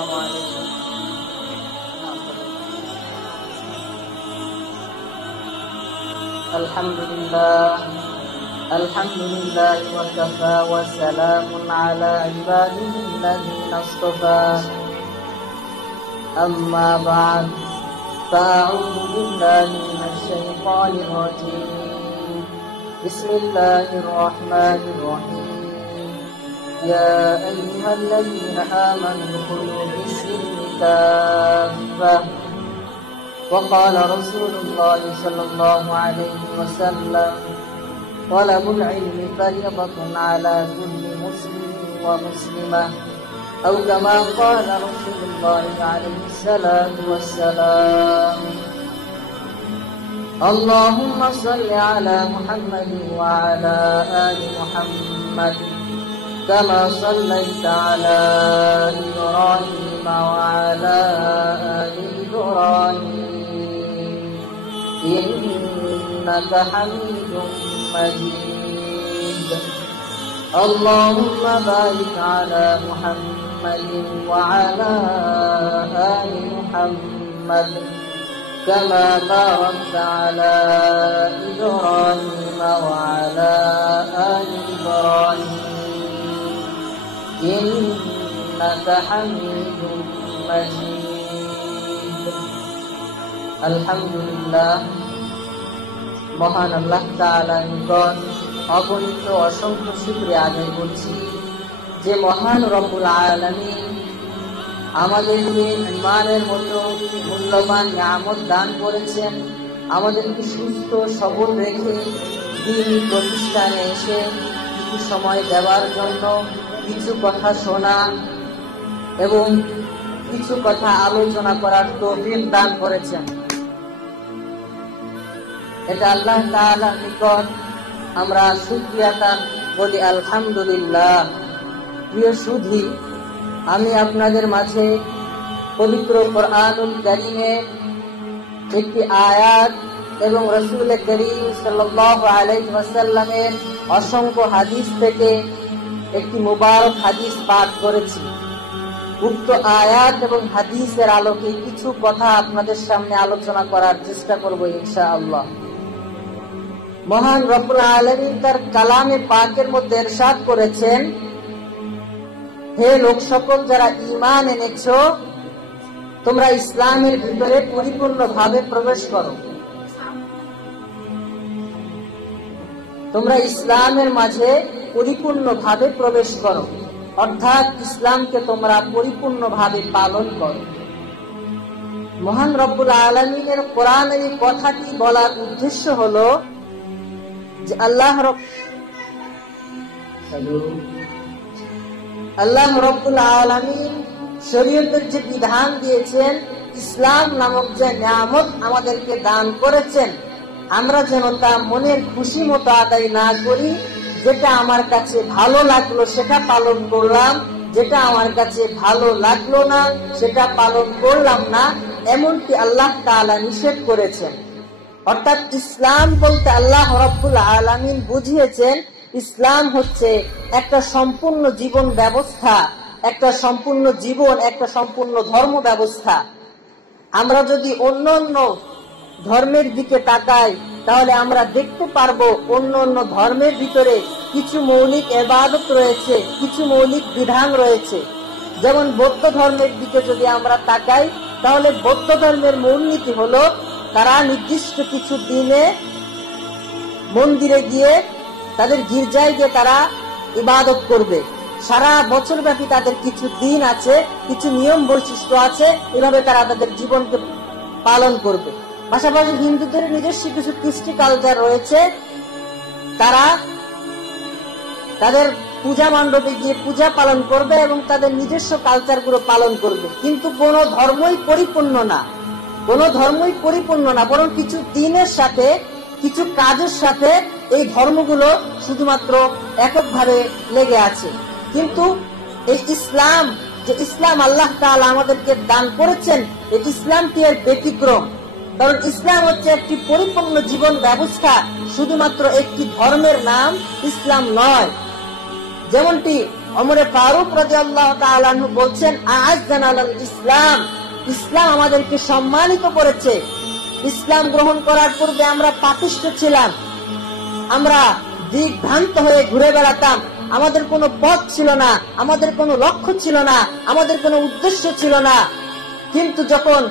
আসসালামু আলাইকুম। আলহামদুলিল্লাহ আলহামদুলিল্লাহি ওয়া কাফা ওয়া সালামুন আলা ইবাদিহিল্লাযীনা ইসতাফা। আম্মা বা'দ, ফাআউযু বিল্লাহি মিনাশ শাইতানির রাজীম। বিসমিল্লাহির রাহমানির রাহিম। ইয়া আইয়ুহাল্লাযীনা আমানু দুখুলু ফিস-সিলমি কাফাহ। وقال رسول الله صلى الله عليه وسلم: طلب العلم فريضة على كل مسلم ومسلمة، أو كما قال رسول الله عليه الصلاة والسلام. اللهم صل على محمد وعلى آل محمد كما صليت على إبراهيم وعلى آل إبراهيم إنك حميد مجيد. اللهم بارك على محمد وعلى آل محمد كما باركت على إبراهيم وعلى آل إبراهيم إنك حميد مجيد. আলহামদুলিল্লাহ, মহান আল্লাহ তাআলার নিকট অগণিত অসংখ্য শুকরিয়া আদায় করছি যে মহান রব্বুল আলামিন আমাদেরকে ঈমানের মতো মূল্যবান নিয়ামত দান করেছেন। আমাদেরকে সুস্থ সবল রেখে দ্বীন প্রতিষ্ঠানে এসে কিছু সময় দেওয়ার জন্য কিছু কথা শোনা এবং কিছু কথা আলোচনা করার তৌফিক দান করেছেন। এটা আল্লাহ তাআলার নিকট আমরা শুকরিয়া বলি আলহামদুলিল্লাহ। প্রিয় সুধী, আমি আপনাদের মাঝে পবিত্র কোরআনুল কারীমের একটি আয়াত এবং রাসূল করিম সাল্লাল্লাহু আলাইহি ওয়াসাল্লামের অসংখ্য হাদিস থেকে একটি মুবারক হাদিস পাঠ করেছি। উক্ত আয়াত এবং হাদিসের আলোকে কিছু কথা আপনাদের সামনে আলোচনা করার চেষ্টা করব ইনশাআল্লাহ। মহান রব্বুল আলামিন তার কালামে পাকের মধ্যে ইরশাদ করেছেন, হে লোক সকল যারা ঈমান এনেছো, তোমরা ইসলামের ভিতরে পরিপূর্ণভাবে প্রবেশ করো। তোমরা ইসলামের মাঝে পরিপূর্ণভাবে প্রবেশ করো, অর্থাৎ ইসলামকে তোমরা পরিপূর্ণভাবে পালন করো। মহান রব্বুল আলামিনের কোরআনের এই কথাটি বলার উদ্দেশ্য হলো যে আল্লাহ রব্বুল আলামিন শরীয়তের যে বিধান দিয়েছেন, ইসলাম নামক যে নিয়ামত আমাদেরকে দান করেছেন, আমরা যেন তা মনের খুশি মতো আদায় না করি। যেটা আমার কাছে ভালো লাগলো সেটা পালন করলাম, যেটা আমার কাছে ভালো লাগলো না সেটা পালন করলাম না, এমনটি আল্লাহ তাআলা নিষেধ করেছেন। অর্থাৎ ইসলাম বলতে আল্লাহ রাব্বুল আলামিন বুঝিয়েছেন, ইসলাম হচ্ছে একটা সম্পূর্ণ জীবন ব্যবস্থা, একটা সম্পূর্ণ জীবন, একটা সম্পূর্ণ ধর্ম ব্যবস্থা। আমরা যদি অন্য অন্য ধর্মের দিকে তাকাই তাহলে আমরা দেখতে পারবো অন্য অন্য ধর্মের ভিতরে কিছু মৌলিক ইবাদত রয়েছে, কিছু মৌলিক বিধান রয়েছে। যেমন বৌদ্ধ ধর্মের দিকে যদি আমরা তাকাই তাহলে বৌদ্ধ ধর্মের মূলনীতি হলো তারা নির্দিষ্ট কিছু দিনে মন্দিরে গিয়ে, তাদের গির্জায় গিয়ে তারা ইবাদত করবে। সারা বছর ব্যাপী তাদের কিছু দিন আছে, কিছু নিয়ম বৈশিষ্ট্য আছে, এভাবে তারা তাদের জীবনকে পালন করবে। পাশাপাশি হিন্দুদের নিজস্ব কিছু কৃষ্টি কালচার রয়েছে, তারা তাদের পূজা মণ্ডপে গিয়ে পূজা পালন করবে এবং তাদের নিজস্ব কালচার গুলো পালন করবে। কিন্তু কোন ধর্মই পরিপূর্ণ না, কোন ধর্মই পরিপূর্ণ না, বরং কিছু দিনের সাথে, কিছু কাজের সাথে এই ধর্মগুলো শুধুমাত্র এককভাবে লেগে আছে। কিন্তু এই ইসলাম, যে ইসলাম আল্লাহ তাআলা আমাদেরকে দান করেছেন, এই ইসলামটি এর ব্যতিক্রম। কারণ ইসলাম হচ্ছে একটি পরিপূর্ণ জীবন ব্যবস্থা, শুধুমাত্র একটি ধর্মের নাম ইসলাম নয়। যেমনটি ওমরে ফারুক রাদিয়াল্লাহু তাআলা আনহু বলছেন, আ'আজ্জানাল ইসলাম, ইসলাম আমাদেরকে সম্মানিত করেছে। ইসলাম গ্রহণ করার পূর্বে আমরা পাপিষ্ঠ ছিলাম, আমরা দিকভ্রান্ত হয়ে ঘুরে বেড়াতাম, আমাদের কোনো পথ ছিল না, আমাদের কোনো লক্ষ্য ছিল না, আমাদের কোনো উদ্দেশ্য ছিল না। কিন্তু যখন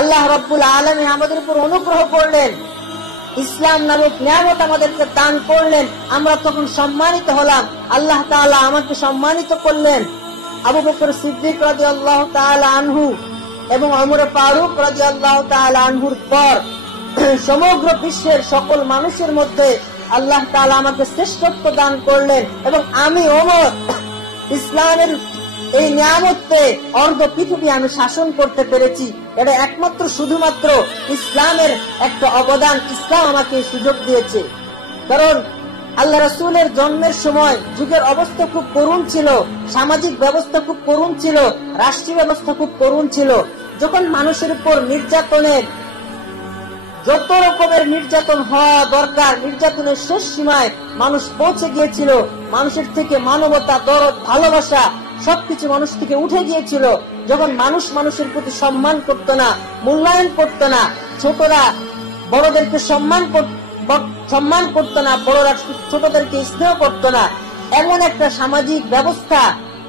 আল্লাহ রাব্বুল আলামিন আমাদের উপর অনুগ্রহ করলেন, ইসলাম নামক নিয়ামত আমাদেরকে দান করলেন, আমরা তখন সম্মানিত হলাম। আল্লাহ তাআলা আমাকে সম্মানিত করলেন। আবু বকর সিদ্দিক রাদিয়াল্লাহু তাআলা আনহু এবং ওমর ফারুক রাদিয়াল্লাহু তাআলা আনহুর পর সমগ্র বিশ্বের সকল মানুষের মধ্যে আল্লাহ তাআলা আমাকে শ্রেষ্ঠত্ব দান করলেন এবং আমি ওমর ইসলামের এই নিয়ামতে অর্ধ পৃথিবী আমি শাসন করতে পেরেছি। এটা একমাত্র শুধুমাত্র ইসলামের একটা অবদান। ইসলাম আমাকে সুযোগ দিয়েছে। কারণ আল্লাহ রাসূলের জন্মের সময় যুগের অবস্থা খুব করুণ ছিল, সামাজিক ব্যবস্থা খুব করুণ ছিল, রাষ্ট্রীয় ব্যবস্থা খুব করুণ ছিল। যখন মানুষের উপর নির্যাতনের যত রকমের নির্যাতন হওয়া দরকার, নির্যাতনের শেষ সীমায় মানুষ পৌঁছে গিয়েছিল, মানুষের থেকে মানবতা, দরদ, ভালোবাসা সবকিছু মানুষ থেকে উঠে গিয়েছিল। যখন মানুষ মানুষের প্রতি সম্মান করত না, মূল্যায়ন করত না, ছোটরা বড়দেরকে সম্মান করত না, বড়রা ছোটদেরকে স্নেহ করত না, এমন একটা সামাজিক ব্যবস্থা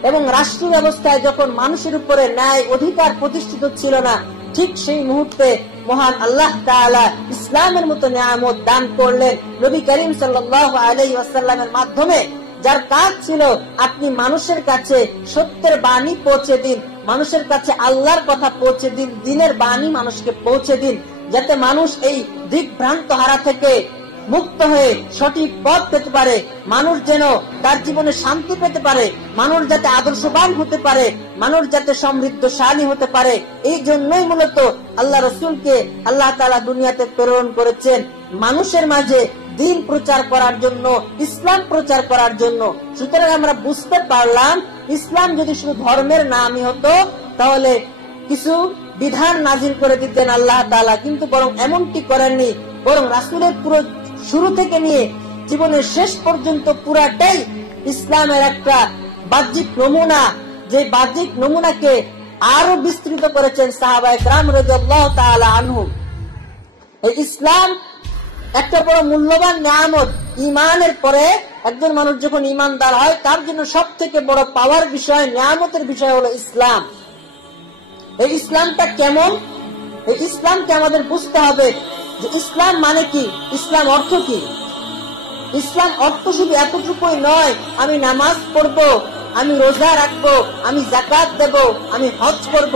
এবং রাষ্ট্রীয় ব্যবস্থায় যখন মানুষের উপরে ন্যায় অধিকার প্রতিষ্ঠিত ছিল না, ঠিক সেই মুহূর্তে মহান আল্লাহ তাআলা ইসলামের মতো নিয়ামত দান করলেন নবী করিম সাল্লাল্লাহু আলাইহি ওয়াসাল্লামের মাধ্যমে, যার কাজ ছিল আপনি মানুষের কাছে সত্যের বাণী পৌঁছে দিন, মানুষের কাছে আল্লাহর কথা পৌঁছে দিন, দ্বীনের বাণী মানুষকে পৌঁছে দিন, যাতে মানুষ এই দিকভ্রান্ত হারা থেকে মুক্ত হয়ে সঠিক পথ পেতে পারে, মানুষ যেন তার জীবনে শান্তি পেতে পারে, মানুষ যাতে আদর্শবান হতে পারে, মানুষ যাতে সমৃদ্ধশালী হতে পারে। এই জন্যই মূলত আল্লাহ রাসূলকে আল্লাহ তাআলা দুনিয়াতে প্রেরণ করেছেন, মানুষের মাঝে দ্বীন প্রচার করার জন্য, ইসলাম প্রচার করার জন্য। সুতরাং আমরা বুঝতে পারলাম, ইসলাম যদি শুধু ধর্মের নামই হতো তাহলে কিছু বিধান নাজিল করে দিতেন আল্লাহ তাআলা, কিন্তু বরং এমনটি করেননি। বরং রাসূলের পুরো শুরু থেকে নিয়ে জীবনের শেষ পর্যন্ত পুরাটাই ইসলামের একটা বাহ্যিক নমুনা, যে বাহ্যিক নমুনাকে আরো বিস্তৃত করেছেন সাহাবায়ে কেরাম রাদিয়াল্লাহু তাআলা আনহুম। এই ইসলাম একটা বড় মূল্যবান নিয়ামত। ঈমানের পরে একজন মানুষ যখন ঈমানদার হয়, তার জন্য সব থেকে বড় পাওয়ার বিষয়, নিয়ামতের বিষয় হলো ইসলাম। এই ইসলামটা কেমন, এই ইসলামকে আমাদের বুঝতে হবে যে ইসলাম মানে কি, ইসলাম অর্থ কি। ইসলাম অর্থ শুধু এতটুকুই নয়, আমি নামাজ পড়বো, আমি রোজা রাখবো, আমি যাকাত দেব, আমি হজ করব।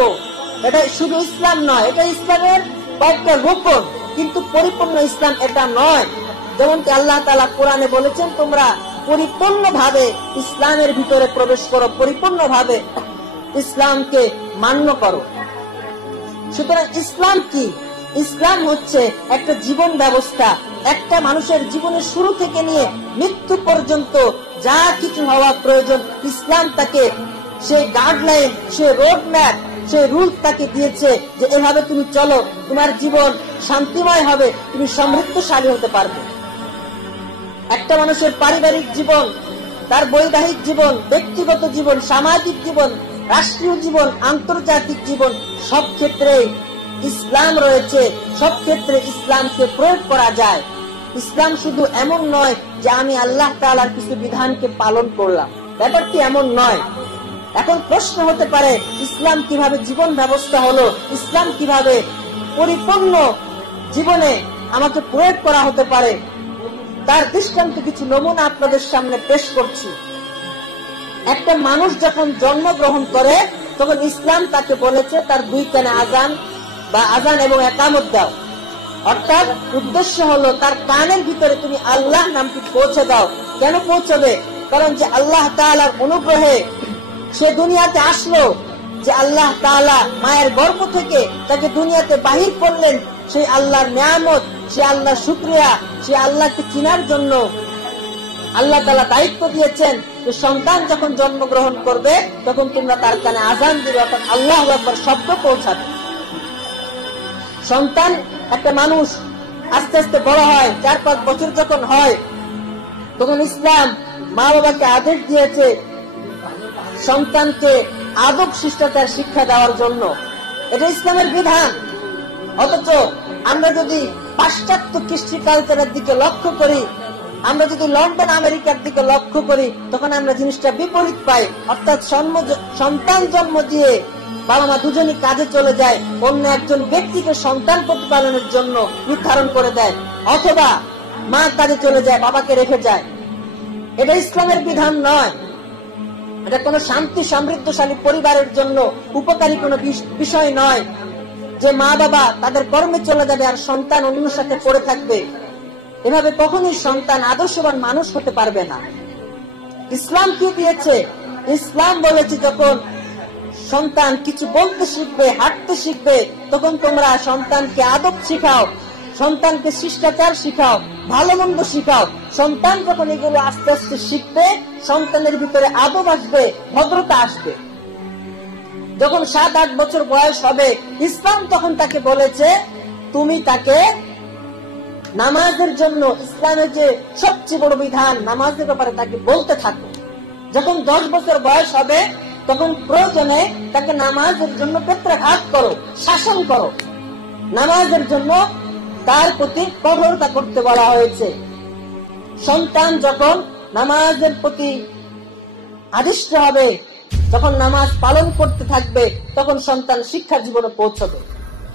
এটা শুধু ইসলাম নয়, এটা ইসলামের কয়েকটা রূপন, কিন্তু পরিপূর্ণ ইসলাম এটা নয়। যেমন কি আল্লাহ তাআলা কোরআনে বলেছেন, তোমরা পরিপূর্ণভাবে ইসলামের ভিতরে প্রবেশ করো, পরিপূর্ণভাবে ইসলামকে মান্য করো। সুতরাং ইসলাম কি? ইসলাম হচ্ছে একটা জীবন ব্যবস্থা, একটা মানুষের জীবনের শুরু থেকে নিয়ে মৃত্যু পর্যন্ত যা কিছু হওয়া প্রয়োজন, ইসলাম তাকে সেই গাইডলাইন, সেই রোড ম্যাপ, সেই রুল তাকে দিয়েছে যে এভাবে তুমি চলো, তোমার জীবন শান্তিময় হবে, তুমি সমৃদ্ধশালী হতে পারবে। একটা মানুষের পারিবারিক জীবন, তার বৈবাহিক জীবন, ব্যক্তিগত জীবন, সামাজিক জীবন, রাষ্ট্রীয় জীবন, আন্তর্জাতিক জীবন, সব ক্ষেত্রে ইসলাম রয়েছে, সব ক্ষেত্রে ইসলামকে প্রয়োগ করা যায়। ইসলাম শুধু এমন নয় যে আমি আল্লাহ তাআলার কিছু বিধানকে পালন করলাম, ব্যাপারটি এমন নয়। এখন প্রশ্ন হতে পারে, ইসলাম কিভাবে জীবন ব্যবস্থা হলো, ইসলাম কিভাবে পরিপূর্ণ জীবনে আমাকে প্রয়োগ করা হতে পারে, তার দৃষ্টান্ত কিছু নমুনা আপনাদের সামনে পেশ করছি। একটা মানুষ যখন জন্মগ্রহণ করে, তখন ইসলাম তাকে বলেছে তার দুই কানে আজান বা আজান এবং একামত দাও। অর্থাৎ উদ্দেশ্য হলো তার কানের ভিতরে তুমি আল্লাহ নামটি পৌঁছে দাও। কেন পৌঁছবে? কারণ যে আল্লাহ তাআলার অনুগ্রহে সে দুনিয়াতে আসলো, যে আল্লাহ তাআলা মায়ের গর্ভ থেকে তাকে দুনিয়াতে বাহির করলেন, সেই আল্লাহর নিয়ামত, সে আল্লাহর শুকরিয়া, সে আল্লাহকে চিনার জন্য আল্লাহ তাআলা দায়িত্ব দিয়েছেন যে সন্তান যখন জন্মগ্রহণ করবে তখন তোমরা তার কানে আজান দিবে, অর্থাৎ আল্লাহু আকবার শব্দ পৌঁছাবে। সন্তান, একটা মানুষ আস্তে আস্তে বড় হয়, 4-5 বছর যখন হয়, তখন ইসলাম মা বাবাকে আদেশ দিয়েছে সন্তানকে আদব শিষ্টাচার শিক্ষা দেওয়ার জন্য। এটা ইসলামের বিধান। অথচ আমরা যদি পাশ্চাত্য কৃষ্টি কালচারের দিকে লক্ষ্য করি, আমরা যদি লন্ডন আমেরিকার দিকে লক্ষ্য করি, তখন আমরা জিনিসটা বিপরীত পাই। অর্থাৎ সন্তান জন্ম দিয়ে বাবা মা দুজনই কাজে চলে যায়, অন্য একজন ব্যক্তিকে সন্তান প্রতিপালনের জন্য নির্ধারণ করে দেয়, অথবা মা কাজে চলে যায়, বাবাকে রেখে যায়। এটা ইসলামের বিধান নয়। এটা কোনো শান্তি সমৃদ্ধশালী পরিবারের জন্য উপকারী কোনো বিষয় নয় যে মা বাবা তাদের কর্মে চলে যাবে আর সন্তান অন্যের সাথে পড়ে থাকবে। এভাবে কখনোই সন্তান আদর্শবান মানুষ হতে পারবে না। ইসলাম কি দিয়েছে? ইসলাম বলেছে যখন সন্তান কিছু বলতে শিখবে, হাঁটতে শিখবে, তখন তোমরা সন্তানকে আদব শিখাও, সন্তানকে শিষ্টাচার শিখাও, ভালো মন্দ শিখাও। সন্তান যখন এগুলো আস্তে আস্তে শিখবে, সন্তানের ভিতরে আদব আসবে, ভদ্রতা আসবে। যখন 7-8 বছর বয়স হবে, ইসলাম তখন তাকে বলেছে তুমি তাকে নামাজের জন্য, ইসলামের যে সবচেয়ে বড় বিধান নামাজের ব্যাপারে, তাকে বলতে থাকো। যখন 10 বছর বয়স হবে, তখন প্রয়োজনে তাকে নামাজের জন্য পেত্রাঘাত করো, শাসন করো। নামাজের জন্য তার প্রতি কঠোরতা করতে বলা হয়েছে। সন্তান যখন নামাজের প্রতি আদিষ্ট হবে, যখন নামাজ পালন করতে থাকবে, তখন সন্তান শিক্ষা জীবনে পৌঁছবে।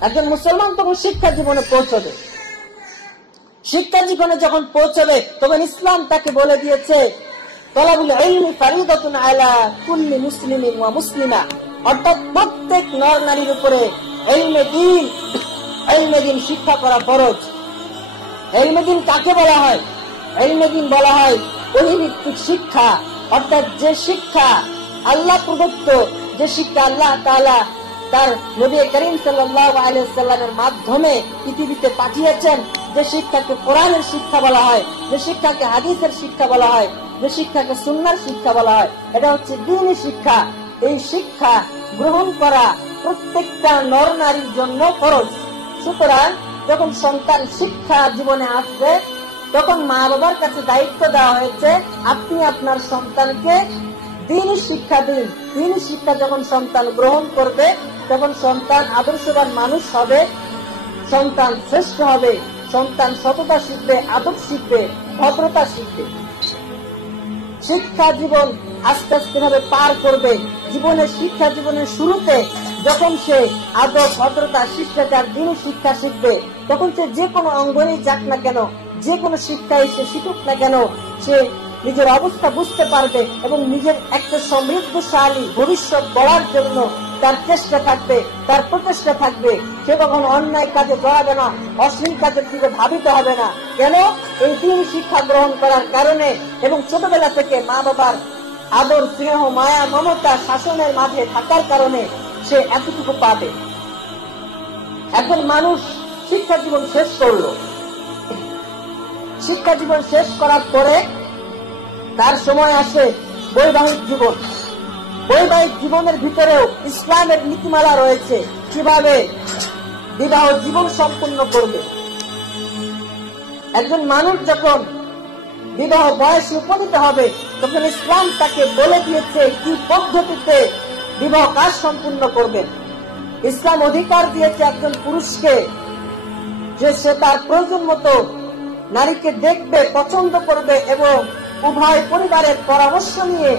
একজন মুসলমান তখন শিক্ষা জীবনে পৌঁছবে। শিক্ষা জীবনে যখন পৌঁছবে, তখন ইসলাম তাকে বলে দিয়েছে তলাবুল ইলমি ফারিদাতুন আলা কুল্লি মুসলিমিন ওয়া মুসলিমা, অর্থাৎ প্রত্যেক নর নারীর উপরে ইলমে দ্বীন শিক্ষা করা ফরজ। ইলমে দ্বীন কাকে বলা হয়? ইলমে দ্বীন বলা হয় ওহী ভিত্তিক শিক্ষা, অর্থাৎ যে শিক্ষা আল্লাহ প্রদত্ত, যে শিক্ষা আল্লাহ তাআলা তার নবী করিম সাল্লাল্লাহু আলাইহি ওয়াসাল্লামের মাধ্যমে পৃথিবীতে পাঠিয়েছেন, যে শিক্ষাকে কোরআনের শিক্ষা বলা হয়, যে শিক্ষাকে হাদিসের শিক্ষা বলা হয়, যে শিক্ষাকে সুন্নাহর শিক্ষা বলা হয়, এটা হচ্ছে দ্বীনি শিক্ষা। এই শিক্ষা গ্রহণ করা প্রত্যেকটা নর নারীর জন্য ফরজ। সুতরাং যখন সন্তান শিক্ষা জীবনে আসবে, তখন মা বাবার কাছে দায়িত্ব দেওয়া হয়েছে আপনি আপনার সন্তানকে দ্বীনি শিক্ষা দিন। দ্বীনি শিক্ষা যখন সন্তান গ্রহণ করবে, তখন সন্তান আদর্শবান মানুষ হবে, সন্তান শ্রেষ্ঠ হবে, সন্তান সততা শিখবে, আদব শিখবে, ভদ্রতা শিখবে। শিক্ষা জীবন আস্তে আস্তে ভাবে পার করবে। জীবনের শিক্ষা জীবনের শুরুতে যখন সে আদব, ভদ্রতা, শিষ্টাচার, দ্বীনি শিক্ষা শিখবে, তখন সে যে কোনো অঙ্গনেই যাক না কেন, যে কোনো শিক্ষায় সে শিখুক না কেন, সে নিজের অবস্থা বুঝতে পারবে এবং নিজের একটা সমৃদ্ধশালী ভবিষ্যৎ গড়ার জন্য তার চেষ্টা থাকবে, তার প্রচেষ্টা থাকবে। সে কখনো অন্যায় কাজে জড়াবে না, অশ্লীল কাজের দিকে ধাবিত হবে না। কেন? এই দ্বীনি শিক্ষা গ্রহণ করার কারণে এবং ছোটবেলা থেকে মা বাবার আদর, স্নেহ, মায়া, মমতা, শাসনের মাঝে থাকার কারণে সে এতটুকু পাবে। একজন মানুষ শিক্ষা জীবন শেষ করলো, শিক্ষা জীবন শেষ করার পরে তার সময় আসে বৈবাহিক জীবন। বৈবাহিক জীবনের ভিতরেও ইসলামের নীতিমালা রয়েছে কিভাবে বিবাহ জীবন সম্পূর্ণ করবে। একজন মানুষ যখন বিবাহ বয়সে উপনীত হবে, তখন ইসলাম তাকে বলে দিয়েছে কি পদ্ধতিতে বিবাহ কাজ সম্পূর্ণ করবেন। ইসলাম অধিকার দিয়েছে একজন পুরুষকে যে সে তার প্রয়োজন মতো নারীকে দেখবে, পছন্দ করবে এবং উভয় পরিবারের পরামর্শ নিয়ে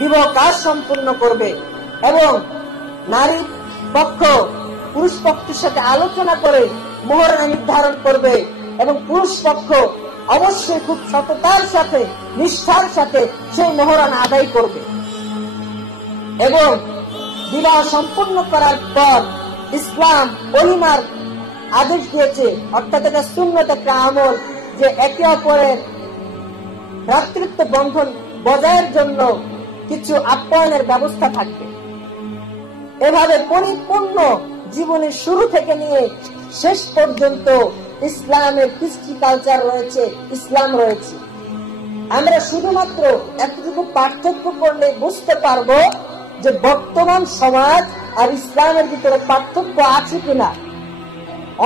বিবাহ কাজ সম্পূর্ণ করবে এবং নারী পক্ষ পুরুষ পক্ষের সাথে আলোচনা করে মোহরানা নির্ধারণ করবে এবং পুরুষ পক্ষ অবশ্যই খুব সততার সাথে, নিষ্ঠার সাথে সেই মোহরানা আদায় করবে এবং বিবাহ সম্পূর্ণ করার পর ইসলাম ওলিমার আদেশ দিয়েছে, অর্থাৎ এটা সুন্নত একটা আমল, যে একে অপরের ভ্রাতৃত্ব বন্ধন বজায়ের জন্য কিছু আপ্যায়নের ব্যবস্থা থাকবে। এভাবে পরিপূর্ণ জীবনের শুরু থেকে নিয়ে শেষ পর্যন্ত ইসলামের কৃষ্টি কালচার রয়েছে, ইসলাম রয়েছে। আমরা শুধুমাত্র এতটুকু পার্থক্য করলে বুঝতে পারবো যে বর্তমান সমাজ আর ইসলামের ভিতরে পার্থক্য আছে কিনা।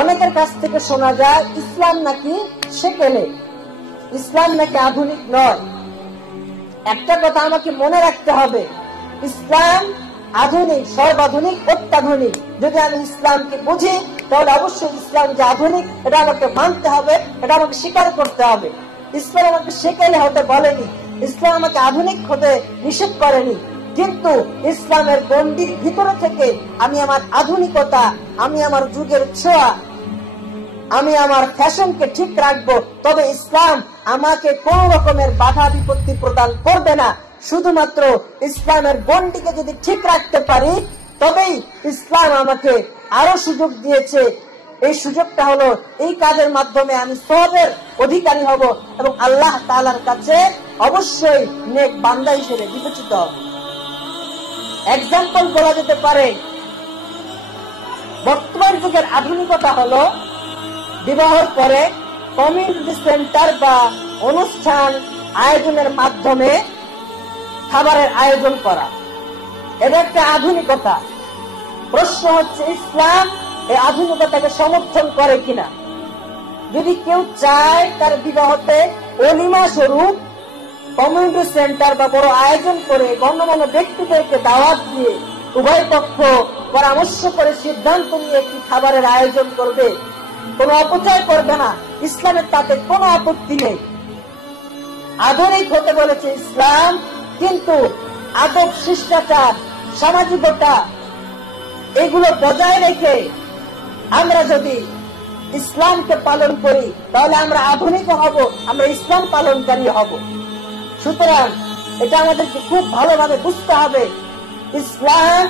অনেকের কাছ থেকে শোনা যায় ইসলাম নাকি সেকেলে, ইসলাম নাকি আধুনিক নয়। একটা কথা আমাকে মনে রাখতে রাখতে হবে। ইসলাম আধুনিক, সর্বাধুনিক, অত্যাধুনিক। যদি আমি ইসলামকে বুঝি তাহলে অবশ্যই ইসলাম যে আধুনিক এটা আমাকে মানতে হবে, এটা আমাকে স্বীকার করতে হবে। ইসলাম আমাকে সেকেলে হতে বলেনি, ইসলাম আমাকে আধুনিক হতে নিষেধ করেনি, কিন্তু ইসলামের গণ্ডির ভিতরে থেকে আমি আমার আধুনিকতা, আমি আমার যুগের ছোঁয়া, আমি আমার ফ্যাশনকে ঠিক রাখবো। তবে ইসলাম আমাকে কোন রকমের বাধা বিপত্তি প্রদান করবে না। শুধুমাত্র ইসলামের গণ্ডিকে যদি ঠিক রাখতে পারি তবেই ইসলাম আমাকে আরো সুযোগ দিয়েছে। এই সুযোগটা হলো এই কাজের মাধ্যমে আমি সওয়াবের অধিকারী হব এবং আল্লাহ তাআলার কাছে অবশ্যই নেক বান্দা হিসেবে বিবেচিত হব। এক্সাম্পল বলা যেতে পারে, বর্তমান যুগের আধুনিকতা হলো বিবাহের পরে কমিউনিটি সেন্টার বা অনুষ্ঠান আয়োজনের মাধ্যমে খাবারের আয়োজন করা। এটা একটা আধুনিকতা। প্রশ্ন হচ্ছে ইসলাম এই আধুনিকতাকে সমর্থন করে কিনা। যদি কেউ চায় তার বিবাহতে ওলিমা স্বরূপ কমিউনিটি সেন্টার বা বড় আয়োজন করে গণ্যমান্য ব্যক্তিদেরকে দাওয়াত দিয়ে উভয় পক্ষ পরামর্শ করে সিদ্ধান্ত নিয়ে একটি খাবারের আয়োজন করবে, কোনো অপচয় করবে না, ইসলামের তাতে কোনো আপত্তি নেই। আধুনিক হতে বলেছে ইসলাম, কিন্তু আদব, শিষ্টাচার, সামাজিকতা এগুলো বজায় রেখে আমরা যদি ইসলামকে পালন করি তাহলে আমরা আধুনিক হব, আমরা ইসলাম পালনকারী হব। সুতরাং এটা আমাদেরকে খুব ভালোভাবে বুঝতে হবে, ইসলাম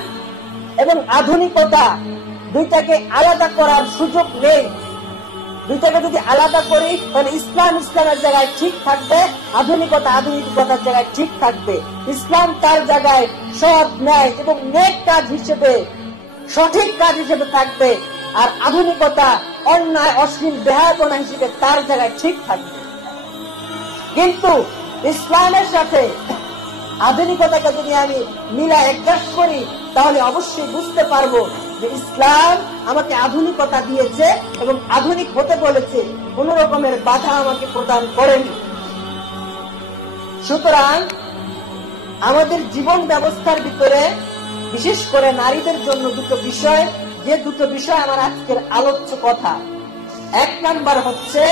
এবং আধুনিকতা দুইটাকে আলাদা করার সুযোগ নেই। দুইটাকে যদি আলাদা করি তাহলে ইসলাম ইসলামের জায়গায় ঠিক থাকবে, আধুনিকতা আধুনিকতার জায়গায় ঠিক থাকবে। ইসলাম তার জায়গায় সৎ, ন্যায় এবং নেক কাজ হিসেবে, সঠিক কাজ হিসেবে থাকবে, আর আধুনিকতা অন্যায়, অশ্লীল, বেহায়াপনা হিসেবে তার জায়গায় ঠিক থাকবে। কিন্তু ইসলামের সাথে আধুনিকতাকে যদি আমি মিলা অ্যাডজাস্ট করি তাহলে অবশ্যই বুঝতে পারবো যে ইসলাম আমাকে আধুনিকতা দিয়েছে এবং আধুনিক হতে বলেছে, কোন রকমের বাধা আমাকে প্রদান করেনি। সুতরাং আমাদের জীবন ব্যবস্থার ভিতরে বিশেষ করে নারীদের জন্য দুটো বিষয়, যে দুটো বিষয় আমার আজকের আলোচ্য কথা। এক নাম্বার হচ্ছে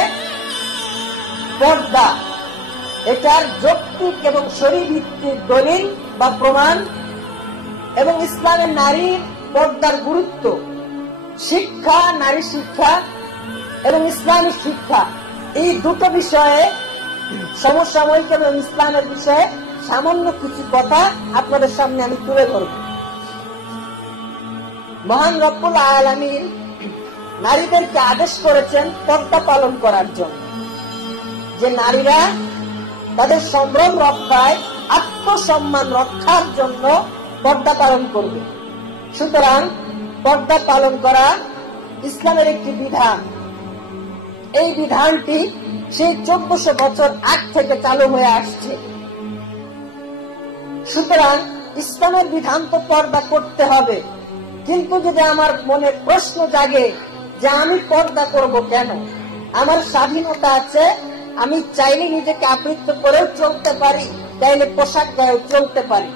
পর্দা। এটার যৌক্তিক এবং শরীরভিত্তিক দলিল বা প্রমাণ এবং ইসলামের নারীর পর্দার গুরুত্ব, শিক্ষা, নারী শিক্ষা এবং ইসলামিক শিক্ষা, এই দুটো বিষয়ে সমসাময়িক এবং ইসলামের বিষয়ে সামান্য কিছু কথা আপনাদের সামনে আমি তুলে ধরব। মহান রব্বুল আলামিন নারীদেরকে আদেশ করেছেন পর্দা পালন করার জন্য, যে নারীরা তাদের সম্ভ্রম রক্ষায়, আত্মসম্মান রক্ষার জন্য পর্দা পালন করবে। সুতরাং পর্দা পালন করা ইসলামের একটি বিধান। এই বিধানটি সেই 1400 বছর আগ থেকে চালু হয়ে আসছে। সুতরাং ইসলামের বিধান তো পর্দা করতে হবে, কিন্তু যদি আমার মনে প্রশ্ন জাগে যে আমি পর্দা করব কেন, আমার স্বাধীনতা আছে, আমি চাইলে নিজেকে আবৃত্ত করেও চলতে পারি, চাইলে পোশাক গায়েও চলতে পারি।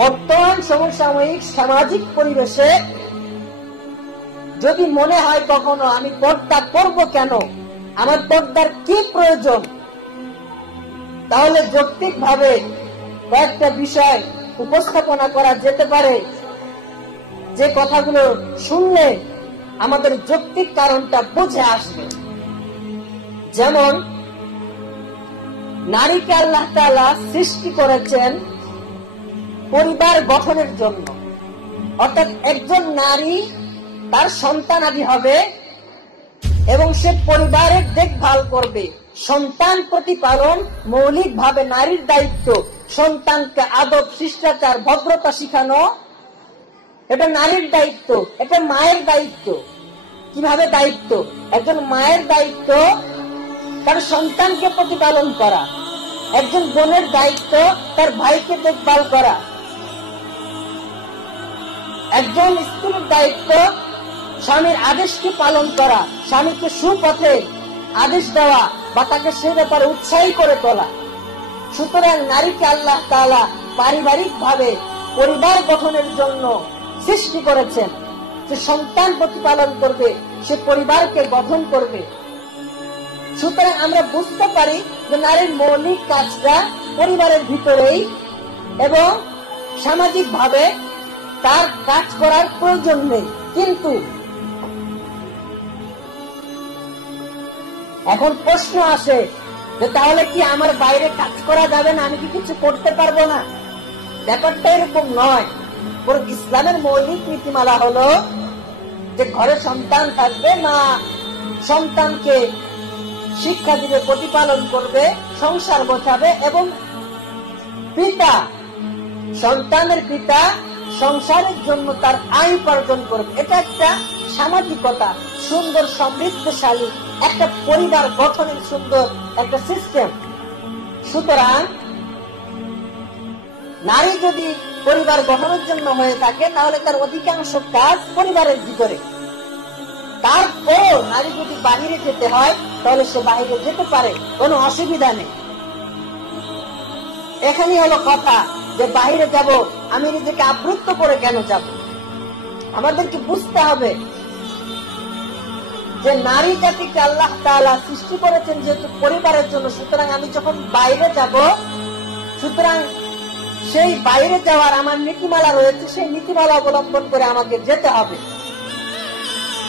বর্তমান সমসাময়িক সামাজিক পরিবেশে যদি মনে হয় কখনো আমি পর্দা করব কেন, আমার পর্দার কি প্রয়োজন, তাহলে যৌক্তিকভাবে কয়েকটা বিষয় উপস্থাপনা করা যেতে পারে, যে কথাগুলো শুনলে আমাদের যৌক্তিক কারণটা বুঝে আসবে। যেমন নারীকে আল্লাহ তাআলা সৃষ্টি করেছেন পরিবার গঠনের জন্য, অর্থাৎ একজন নারী তার সন্তানাদি হবে এবং সে পরিবারের দেখভাল করবে। সন্তান প্রতিপালন মৌলিকভাবে নারীর দায়িত্ব। সন্তানকে আদব, শিষ্টাচার, ভদ্রতা শিখানো এটা নারীর দায়িত্ব, এটা মায়ের দায়িত্ব। কিভাবে দায়িত্ব? একজন মায়ের দায়িত্ব তার সন্তানকে প্রতিপালন করা, একজন বোনের দায়িত্ব তার ভাইকে দেখভাল করা, একজন স্ত্রীর দায়িত্ব স্বামীর আদেশকে পালন করা, স্বামীকে সুপথে আদেশ দেওয়া বা তাকে সে ব্যাপারে উৎসাহী করে তোলা। সুতরাং নারীকে আল্লাহ তাআলা পারিবারিক ভাবে পরিবার গঠনের জন্য সৃষ্টি করেছেন। যে সন্তান প্রতিপালন করবে, সে পরিবারকে গঠন করবে। সুতরাং আমরা বুঝতে পারি যে নারীর মৌলিক কাজটা পরিবারের ভিতরেই এবং সামাজিক ভাবে তার কাজ করার প্রয়োজন নেই। কিন্তু এখন প্রশ্ন আসে যে তাহলে কি আমার বাইরে কাজ করা যাবে না, আমি কি কিছু করতে পারবো না? ব্যাপারটা এরকম নয়। ইসলামের মৌলিক নীতিমালা হলো যে ঘরে সন্তান থাকবে, মা সন্তানকে শিক্ষা দিবে, প্রতিপালন করবে, সংসার গোছাবে এবং পিতা, সন্তানের পিতা সংসারের জন্য তার আয় উপার্জন করবে। এটা একটা সামাজিকতা, সুন্দর সমৃদ্ধশালী একটা পরিবার গঠনের সুন্দর একটা সিস্টেম। সুতরাং নারী যদি পরিবার গঠনের জন্য হয়ে থাকে তাহলে তার অধিকাংশ কাজ পরিবারের ভিতরে। তারপর নারী যদি বাহিরে যেতে হয় তাহলে সে বাহিরে যেতে পারে, কোনো অসুবিধা নেই। এখানেই হলো কথা যে বাহিরে যাব, আমি নিজেকে আবৃত্ত করে কেন যাব? আমাদেরকে বুঝতে হবে যে নারী জাতিকে আল্লাহ তাআলা সৃষ্টি করেছেন যেহেতু পরিবারের জন্য। সুতরাং আমি যখন বাইরে যাব, সুতরাং সেই বাইরে যাওয়ার আমার নীতিমালা রয়েছে, সেই নীতিমালা অবলম্বন করে আমাকে যেতে হবে।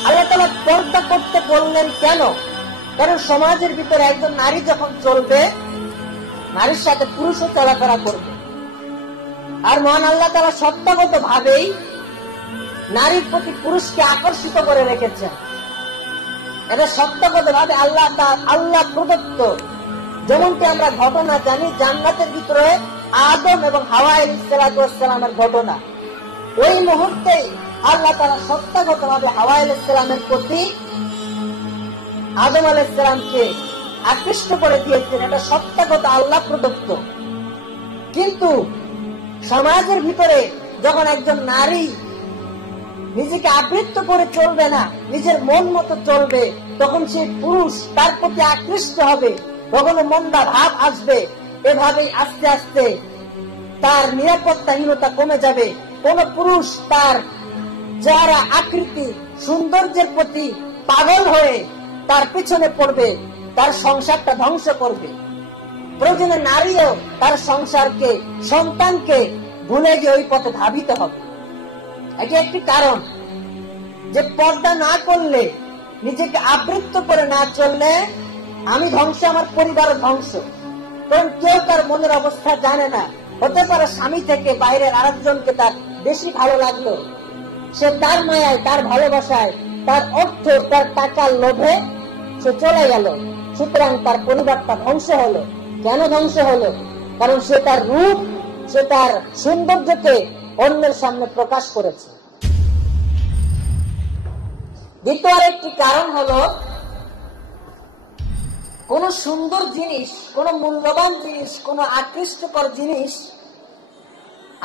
আল্লাহ তাআলা পর্দা করতে বললেন কেন? কারণ সমাজের ভিতরে একজন নারী যখন চলবে, নারীর সাথে পুরুষও চলাফেরা করবে। আর মহান আল্লাহ তাআলা সত্তাগত ভাবেই নারীর প্রতি পুরুষকে আকর্ষিত করে রেখেছেন। এটা সত্তাগত ভাবে আল্লাহ প্রদত্ত। যেমনটি আমরা ঘটনা জানি, জান্নাতের ভিতরে আদম এবং হাওয়া আলাইহিস সালামের ঘটনা। ওই মুহূর্তে আল্লাহ তাআলা সত্তাগত ভাবে হাওয়া আলাইহিস সালামের প্রতি আদম আলাইহিস সালামকে আকৃষ্ট করে দিয়েছেন। এটা সত্তাগত আল্লাহ প্রদত্ত। কিন্তু সমাজের ভিতরে যখন একজন নারী নিজেকে আবৃত্ত করে চলবে না, নিজের মন মতো চলবে, তখন সে পুরুষ তার প্রতি আকৃষ্ট হবে, কখনো মন্দা ভাব আসবে। এভাবেই আস্তে আস্তে তার নিরাপত্তাহীনতা কমে যাবে। কোন পুরুষ তার যারা আকৃতি সৌন্দর্যের প্রতি পাগল হয়ে তার পিছনে পড়বে, তার সংসারটা ধ্বংস করবে। প্রয়োজনে নারীও তার সংসারকে, সন্তানকে ভুলে গিয়ে ওই পথে ধাবিত হবে। এটা একটি কারণ যে পর্দা না করলে, নিজেকে আবৃত্ত করে না চললে আমি ধ্বংস, আমার পরিবার ধ্বংস। কারণ কেউ তার মনের অবস্থা জানে না। হতে পারে স্বামী থেকে বাইরের আরেকজনকে তার বেশি ভালো লাগলো, সে তার মায়ায়, তার ভালোবাসায়, তার অর্থ, তার টাকার লোভে সে চলে গেল। সুতরাং তার পরিবারটা ধ্বংস হলো। কেন ধ্বংস হলো? কারণ সে তার রূপ, সে তার সৌন্দর্যকে অন্যের সামনে প্রকাশ করেছে। দ্বিতীয় আরেকটি কারণ হলো, কোন সুন্দর জিনিস, কোন মূল্যবান জিনিস, কোন আকৃষ্টকর জিনিস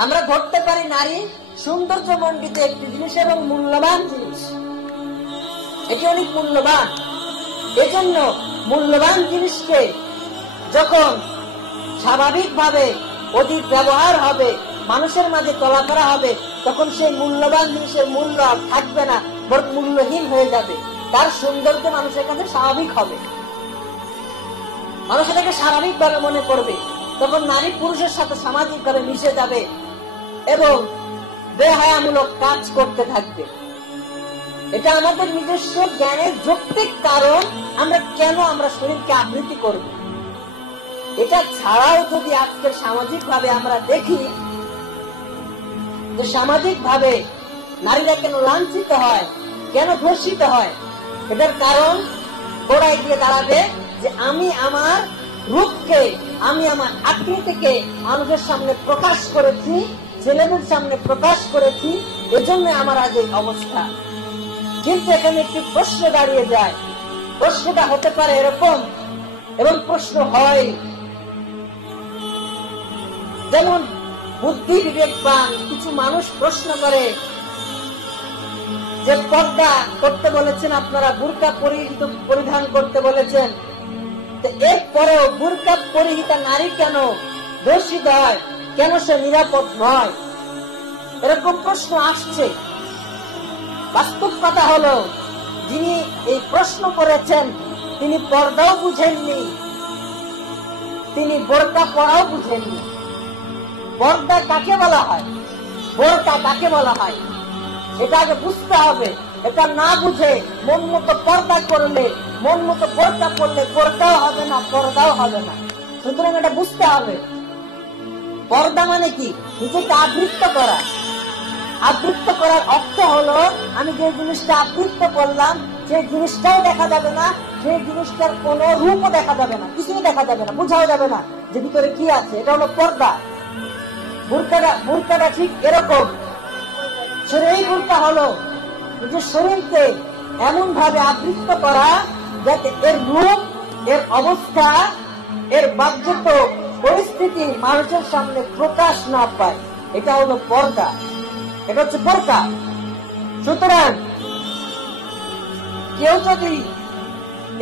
আমরা ধরতে পারি নারী সৌন্দর্য মণ্ডিত একটি জিনিস এবং মূল্যবান জিনিস, এটি অনেক মূল্যবান। এজন্য মূল্যবান জিনিসকে যখন স্বাভাবিকভাবে অধিক ব্যবহার হবে, মানুষের মাঝে চলাফেরা হবে, তখন সেই মূল্যবান জিনিসের মূল্য আর থাকবে না, বরং মূল্যহীন হয়ে যাবে। তার সৌন্দর্য মানুষের কাছে স্বাভাবিক হবে, মানুষ এটাকে স্বাভাবিকভাবে মনে করবে। তখন নারী পুরুষের সাথে সামাজিকভাবে মিশে যাবে এবং বেহায়ামূলক কাজ করতে থাকবে। এটা আমাদের নিজস্ব জ্ঞানের যৌক্তিক কারণ, আমরা কেন আমরা শরীরকে আবৃত্তি করব। এটা ছাড়াও যদি আজকের সামাজিক ভাবে আমরা দেখি যে সামাজিক ভাবে নারীরা কেন লাঞ্ছিত হয়, কেন ধর্ষিত হয়, এটার কারণ গোড়ায় গিয়ে দাঁড়াবে যে আমি আমার রূপকে, আমি আমার আকৃতিকে মানুষের সামনে প্রকাশ করেছি, ছেলেদের সামনে প্রকাশ করেছি, এজন্য আমার আজ এই অবস্থা। কিন্তু এখানে একটি প্রশ্ন দাঁড়িয়ে যায়। প্রশ্নটা হতে পারে এরকম, এবং প্রশ্ন হয়, যেমন বুদ্ধি বিবেকবান কিছু মানুষ প্রশ্ন করে যে পর্দা করতে বলেছেন আপনারা, বুরকা পরিধান করতে বলেছেন, এরপরেও বুরকা পরিহিতা নারী কেন ধর্ষিত হয়? কেন সে নিরাপদ নয়? এরকম প্রশ্ন আসছে। বাস্তব কথা হলো, যিনি এই প্রশ্ন করেছেন তিনি পর্দাও বুঝেননি, তিনি বোরকা পরাও বুঝেননি। পর্দা কাকে বলা হয়, বোরকা কাকে বলা হয়, এটা আগে বুঝতে হবে। এটা না বুঝে মন মতো পর্দা করলে, মন মতো বোরকা পড়লে বোরকাও হবে না, পর্দাও হবে না। সুতরাং এটা বুঝতে হবে। পর্দা মানে কি? নিজেকে আবৃত্ত করা। আবৃত্ত করার অর্থ হলো, আমি যে জিনিসটা আবৃত্ত করলাম সেই জিনিসটাও দেখা যাবে না, সেই জিনিসটার কোন রূপও দেখা যাবে না, কিছুই দেখা যাবে না, বোঝাও যাবে না যে ভিতরে কি আছে। এটা হলো পর্দা। বুরকাটা ঠিক এরকম। এই বোরকা হলো নিজের শরীরকে এমন ভাবে আবৃত্ত করা যাতে এর রূপ, এর অবস্থা, এর বাহ্যত পরিস্থিতি মানুষের সামনে প্রকাশ না পায়। এটা হলো পর্দা, এটা হচ্ছে বোরকা। সুতরাং কেউ যদি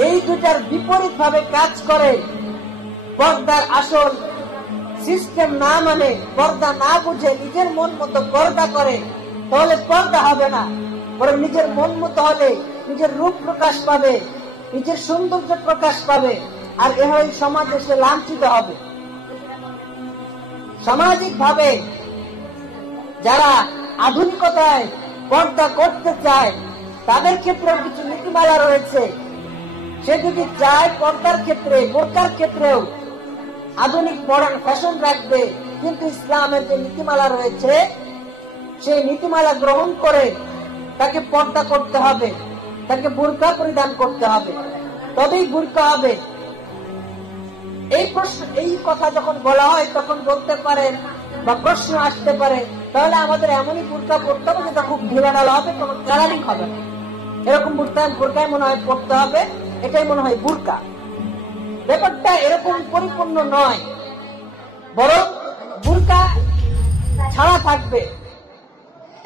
এই দুটার বিপরীত ভাবে কাজ করে, পর্দার আসল সিস্টেম না মানে, পর্দা না বুঝে নিজের মন মতো পর্দা করে, তাহলে পর্দা হবে না। বরং নিজের মন মতো হলে নিজের রূপ প্রকাশ পাবে, নিজের সৌন্দর্য প্রকাশ পাবে, আর এভাবে সমাজে সে লাঞ্ছিত হবে। সামাজিক ভাবে যারা আধুনিকতায় পর্দা করতে চায় তাদের ক্ষেত্রে কিছু নীতিমালা রয়েছে। সে যদি চায় পর্দার ক্ষেত্রে, বোরকার ক্ষেত্রেও আধুনিক মডার্ন ফ্যাশন রাখবে, কিন্তু ইসলামের যে নীতিমালা রয়েছে সেই নীতিমালা গ্রহণ করে তাকে পর্দা করতে হবে, তাকে বোরকা পরিধান করতে হবে, তবেই বোরকা হবে। এই কথা যখন বলা হয় তখন বলতে পারেন বা প্রশ্ন আসতে পারে, তাহলে আমাদের এমনই বোরকা পড়তে হবে যেটা খুব ঢিলাঢালা হবে, কোনো কালারিং হবে না, এরকম বোরকায় মনে হয় পড়তে হবে, এটাই মনে হয় বোরকা। ব্যাপারটা এরকম পরিপূর্ণ নয়, বরং বোরকা ছাড়া থাকবে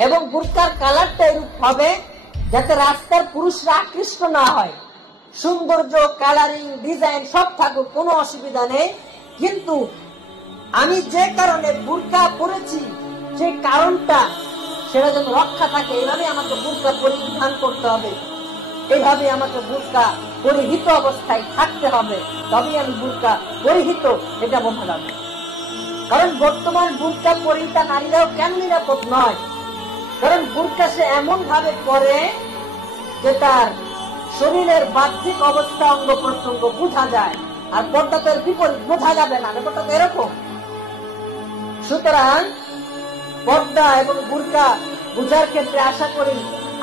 এবং বোরকার কালারটা এরূপ হবে যাতে রাস্তার পুরুষরা আকৃষ্ট না হয়। সৌন্দর্য, কালারিং, ডিজাইন সব থাকুক, কোনো অসুবিধা নেই, কিন্তু আমি যে কারণে বোরকা পরেছি সেই কারণটা সেটা যেন রক্ষা থাকে। এইভাবে আমাকে বোরকা পরিধান করতে হবে, এইভাবে আমাকে বোরকা পরিহিত অবস্থায় থাকতে হবে, তবেই আমি বোরকা পরিহিত এটা বোঝা যাবে। কারণ বর্তমান বোরকা পরিহিতা নারীরাও কেন নিরাপদ নয়? কারণ বোরকা সে এমন ভাবে পরে যে তার শরীরের বাহ্যিক অবস্থা, অঙ্গ প্রত্যঙ্গ বোঝা যায়, আর পর্দা তো এর বিপরীত, বোঝা যাবে না, ব্যাপারটা তো এরকম। সুতরাং পর্দা এবং বোরকা বুঝার ক্ষেত্রে আশা করি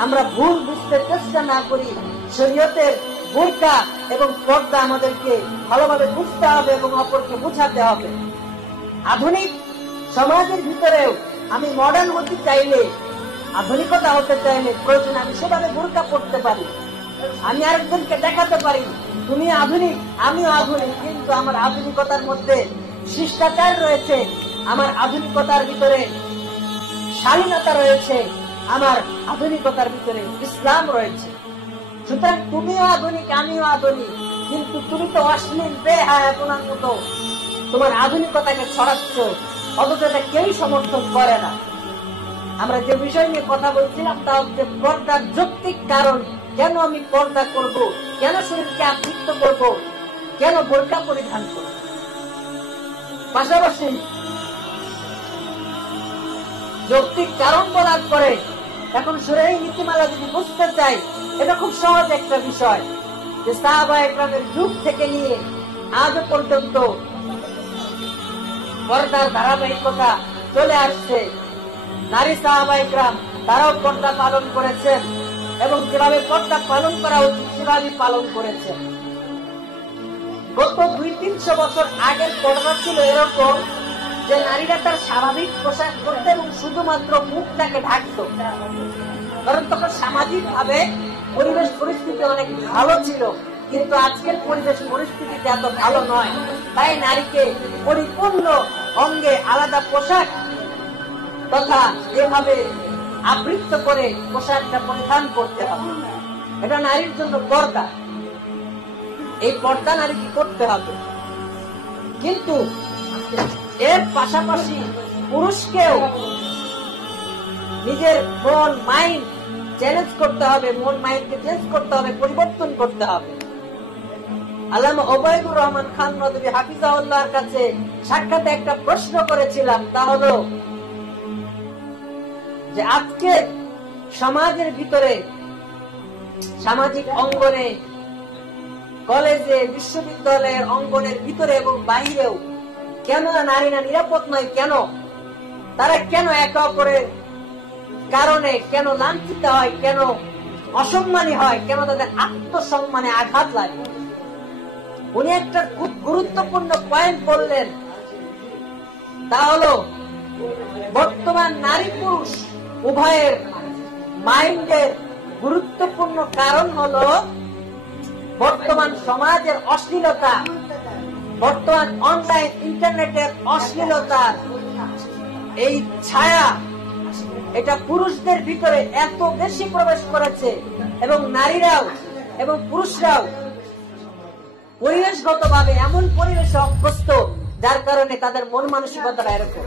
আমরা ভুল বুঝতে চেষ্টা না করি। শরীয়তের বোরকা এবং পর্দা আমাদেরকে ভালোভাবে বুঝতে হবে এবং অপরকে বুঝাতে হবে। আধুনিক সমাজের ভিতরেও আমি মডার্ন হতে চাইলে, আধুনিকতা হতে চাইলে প্রয়োজনে আমি সেভাবে বোরকা পড়তে পারি। আমি আরেকজনকে দেখাতে পারি তুমি আধুনিক, আমিও আধুনিক, কিন্তু আমার আধুনিকতার মধ্যে শিষ্টাচার রয়েছে, আমার আধুনিকতার ভিতরে শালীনতা রয়েছে, আমার আধুনিকতার ভিতরে ইসলাম রয়েছে। সুতরাং তুমিও আধুনিক, আমিও আধুনিক, কিন্তু তুমি তো অশ্লীল, বেহায়া তোমার মতো তোমার আধুনিকতাকে ছড়াচ্ছ, অথচ এটা কেউই সমর্থন করে না। আমরা যে বিষয় নিয়ে কথা বলছিলাম তা হচ্ছে পর্দার যৌক্তিক কারণ। কেন আমি পর্দা করব, কেন শরীরকে আবৃত্ত করব, কেন বোরকা পরিধান করব? পাশাপাশি যৌক্তিক কারণ বলার পরে এখন শরীর নীতিমালা যদি বুঝতে চাই, এটা খুব সহজ একটা বিষয় যে সাহাবা ইকরামের যুগ থেকে নিয়ে আজও পর্যন্ত পর্দার ধারাবাহিকতা চলে আসছে। নারী সাহাবা ইকরাম তারাও পর্দা পালন করেছেন এবং যেভাবে পর্দা পালন করা উচিত সেভাবে পালন করেছেন। গত 200-300 বছর আগের পর্দা ছিল এরকম যে নারীরা তার স্বাভাবিক পোশাক করতে এবং শুধুমাত্র মুখটাকে ঢাকত, কারণ তখন সামাজিক ভাবে পরিবেশ পরিস্থিতি অনেক ভালো ছিল। কিন্তু আজকের পরিবেশ পরিস্থিতিটা এত ভালো নয়, তাই নারীকে পরিপূর্ণ অঙ্গে আলাদা পোশাক তথা এভাবে আবৃত্ত করে পোশাকটা পরিধান করতে হবে। এটা নারীর জন্য পর্দা, এই পর্দা নারীকে করতে হবে। কিন্তু এর পাশাপাশি পুরুষকেও নিজের মন মাইন্ড চ্যালেঞ্জ করতে হবে, মন মাইন্ডকে চেঞ্জ করতে হবে, পরিবর্তন করতে হবে। আল্লামা ওবায়দুর রহমান খান নদভী হাফিজাহুল্লাহর কাছে সাক্ষাতে একটা প্রশ্ন করেছিলাম, তা হলো যে আজকে সমাজের ভিতরে, সামাজিক অঙ্গনে, কলেজে, বিশ্ববিদ্যালয়ের অঙ্গনের ভিতরে এবং বাহিরেও কেন নারীরা নিরাপদ নয়? কেন তারা কেন একে অপরের কারণে কেন লাঞ্ছিত হয়, কেন অসম্মানী হয়, কেন তাদের আত্মসম্মানে আঘাত লাগে? উনি একটা খুব গুরুত্বপূর্ণ পয়েন্ট বললেন, তা হলো বর্তমান নারী পুরুষ উভয়ের মাইন্ডের গুরুত্বপূর্ণ কারণ হলো বর্তমান সমাজের অশ্লীলতা, বর্তমান অনলাইন ইন্টারনেটের অশ্লীলতা, এই ছায়া এটা পুরুষদের ভিতরে এত বেশি প্রবেশ করেছে এবং নারীরাও এবং পুরুষরাও পরিবেশগতভাবে এমন পরিবেশে অভ্যস্ত, যার কারণে তাদের মন মানসিকতা এরকম।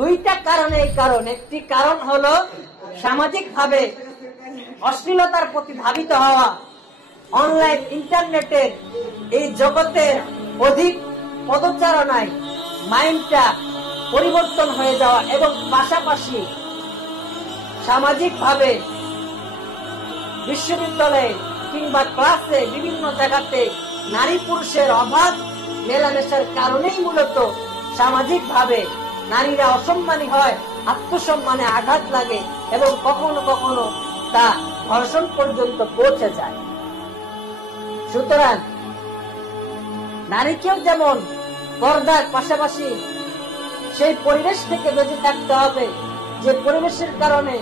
দুইটা কারণে এই কারণ, একটি কারণ হলো সামাজিক ভাবে অশ্লীলতার প্রতি ধাবিত হওয়া, অনলাইন ইন্টারনেটের এই জগতের অধিক পদচারণায় মাইন্ডটা পরিবর্তন হয়ে যাওয়া, এবং পাশাপাশি সামাজিক ভাবে বিশ্ববিদ্যালয়ে কিংবা ক্লাসে বিভিন্ন জায়গাতে নারী পুরুষের অভাব মেলামেশার কারণেই মূলত সামাজিক ভাবে নারীরা অসম্মানী হয়, আত্মসম্মানে আঘাত লাগে এবং কখনো কখনো তা ধর্ষণ পর্যন্ত পৌঁছে যায়। সুতরাং নারীকেও যেমন পর্দার পাশাপাশি সেই পরিবেশ থেকে বেঁচে থাকতে হবে যে পরিবেশের কারণে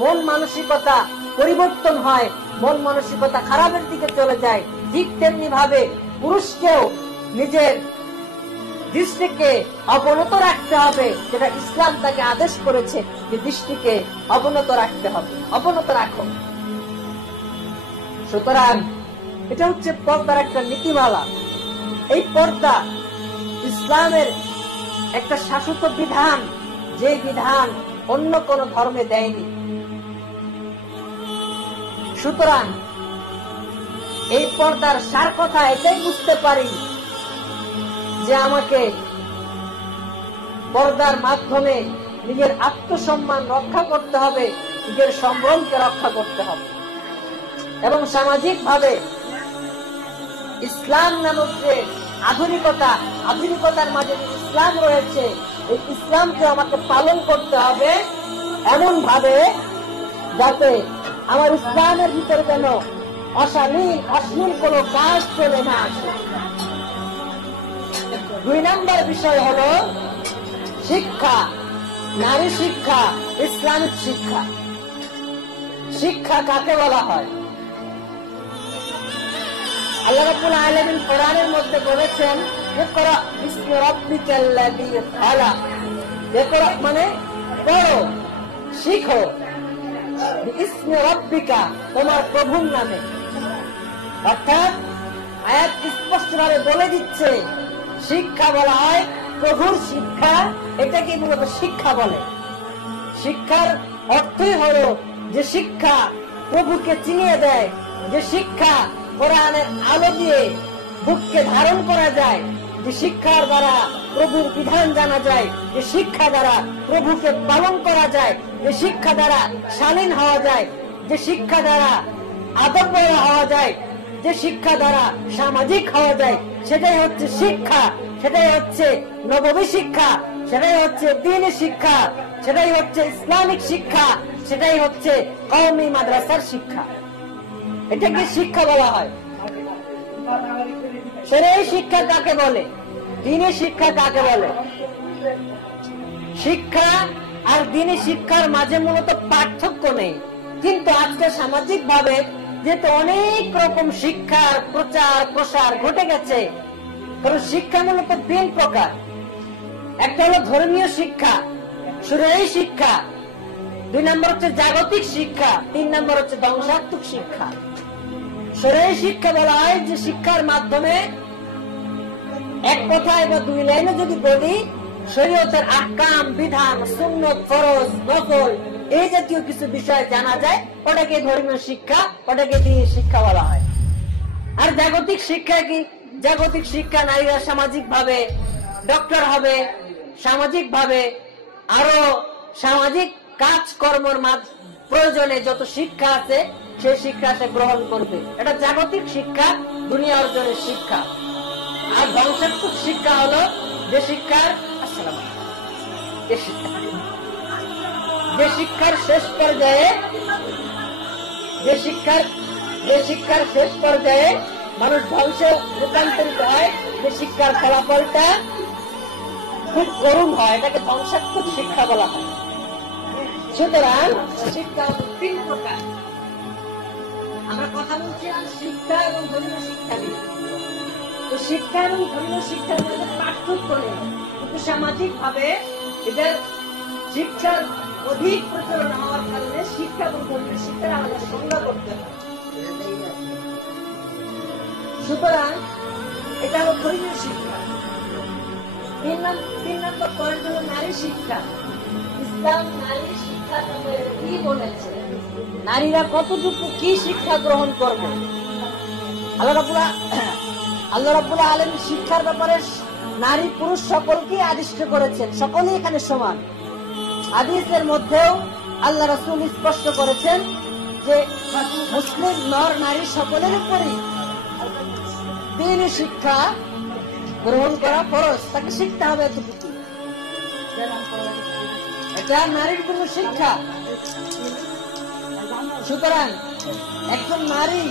মন মানসিকতা পরিবর্তন হয়, মন মানসিকতা খারাপের দিকে চলে যায়, ঠিক তেমনি ভাবে পুরুষকেও নিজের দৃষ্টিকে অবনত রাখতে হবে, যেটা ইসলাম তাকে আদেশ করেছে যে দৃষ্টিকে অবনত রাখতে হবে, অবনত রাখো। সুতরাং এটা হচ্ছে পর্দার একটা নীতিমালা। এই পর্দা ইসলামের একটা শাশ্বত বিধান, যে বিধান অন্য কোন ধর্মে দেয়নি। সুতরাং এই পর্দার সার কথা এটাই বুঝতে পারি যে আমাকে পর্দার মাধ্যমে নিজের আত্মসম্মান রক্ষা করতে হবে, নিজের সম্ভ্রমকে রক্ষা করতে হবে, এবং সামাজিক ভাবে ইসলাম নামক যে আধুনিকতার মাঝে যে ইসলাম রয়েছে, এই ইসলামকে আমাকে পালন করতে হবে এমন ভাবে যাতে আমার ইসলামের ভিতরে যেন অশ্লীল কোন কাজ চলে না আসে। 2 নম্বর বিষয় হলো শিক্ষা, নারী শিক্ষা, ইসলামিক শিক্ষা। শিক্ষা কাকে বলা হয়? আল্লাহ রাব্বুল আলামিন কোরআনের মধ্যে বলেছেন, ইকরা বিসমি রাব্বিকাল্লাযী খালাক। ইকরা মানে পড়ো, শিখো, বিসমি রাব্বিকা তোমার প্রভুর নামে। অর্থাৎ আয়াত স্পষ্টভাবে বলে দিচ্ছে শিক্ষা বলা হয় প্রভুর শিক্ষা, এটাকে মূলত শিক্ষা বলে। শিক্ষার অর্থই হলো যে শিক্ষা প্রভুকে চিনিয়ে দেয়, যে শিক্ষা কোরআনের আলো দিয়ে বুককে ধারণ করা যায়, যে শিক্ষার দ্বারা প্রভুর বিধান জানা যায়, যে শিক্ষা দ্বারা প্রভুকে পালন করা যায়, যে শিক্ষা দ্বারা শালীন হওয়া যায়, যে শিক্ষা দ্বারা আদবপূর্ণ হওয়া যায়, যে শিক্ষা দ্বারা সামাজিক হওয়া যায়, সেটাই হচ্ছে শিক্ষা, সেটাই হচ্ছে নববী শিক্ষা, সেটাই হচ্ছে দ্বীনি শিক্ষা, সেটাই হচ্ছে ইসলামিক শিক্ষা, সেটাই হচ্ছে কওমি মাদ্রাসার শিক্ষা। এটাকে শিক্ষা বলা হয়। সেই শিক্ষা কাকে বলে? দ্বীনি শিক্ষা কাকে বলে? শিক্ষা আর দ্বীনি শিক্ষার মাঝে মূলত পার্থক্য নেই, কিন্তু আজকে সামাজিক ভাবে যেহেতু অনেক রকম শিক্ষার প্রচার প্রসার ঘটে গেছে, কারণ শিক্ষা মূলত 3 প্রকার। একটা হলো ধর্মীয় শিক্ষা, শরীয়ী শিক্ষা, 2 নম্বর হচ্ছে জাগতিক শিক্ষা, 3 নম্বর হচ্ছে ধ্বংসাত্মক শিক্ষা। শরীয়ী শিক্ষা বলা হয় যে শিক্ষার মাধ্যমে এক কথায় বা 2 লাইনে যদি বলি, শরীয়তের আহকাম, বিধান, সুন্নত, ফরজ, নফল এই জাতীয় কিছু বিষয় জানা যায়, ওটাকে ধর্মীয় শিক্ষা, ওটাকে দিয়ে শিক্ষা বলা হয়। আর জাগতিক শিক্ষা কি? জাগতিক শিক্ষা নারীরা সামাজিক ভাবে ডক্টর হবে, সামাজিক ভাবে আরো সামাজিক কাজকর্মের প্রয়োজনে যত শিক্ষা আছে সেই শিক্ষা সে গ্রহণ করবে। এটা জাগতিক শিক্ষা, দুনিয়া অর্জনের শিক্ষা। আর ধ্বংসাত্মক শিক্ষা হলো যে শিক্ষার শেষ পর্যায়ে মানুষ ধ্বংসে রূপান্তরিত হয়, যে শিক্ষার ফলাফলটা খুব করুণ হয়, এটাকে ধ্বংসাত্মক শিক্ষা বলা হয়। সুতরাং শিক্ষা তিন প্রকার। আমরা কথা বলছিলাম শিক্ষা এবং ধর্মীয় শিক্ষা নিয়ে। তো শিক্ষা এবং ধর্মীয় শিক্ষার মধ্যে পার্থক্য নেই, কিন্তু সামাজিক ভাবে এদের শিক্ষার অধিক প্রচলন হওয়ার কারণে শিক্ষা এবং ধর্মীয় শিক্ষার আলাদা সংজ্ঞা করতে হয়। সুতরাং এটা হলো ধর্মীয় শিক্ষা। তিন নম্বর পয়েন্ট হলো নারী শিক্ষা। ইসলাম নারী শিক্ষা কি বলেছে, নারীরা কতটুকু কি শিক্ষা গ্রহণ করবে। আল্লাহ রাব্বুল আলামিন শিক্ষার ব্যাপারে নারী পুরুষ সকলকে আদিষ্ট করেছেন, সকলেই এখানে সমান। হাদিসের মধ্যেও আল্লাহ রাসূল স্পষ্ট করেছেন যে মুসলিম নর নারী সকলের উপরই দ্বীনি শিক্ষা গ্রহণ করা ফরজ, তাকে শিখতে হবে এতটুকু। এটা নারীর কোন শিক্ষা। সুতরাং একজন নারী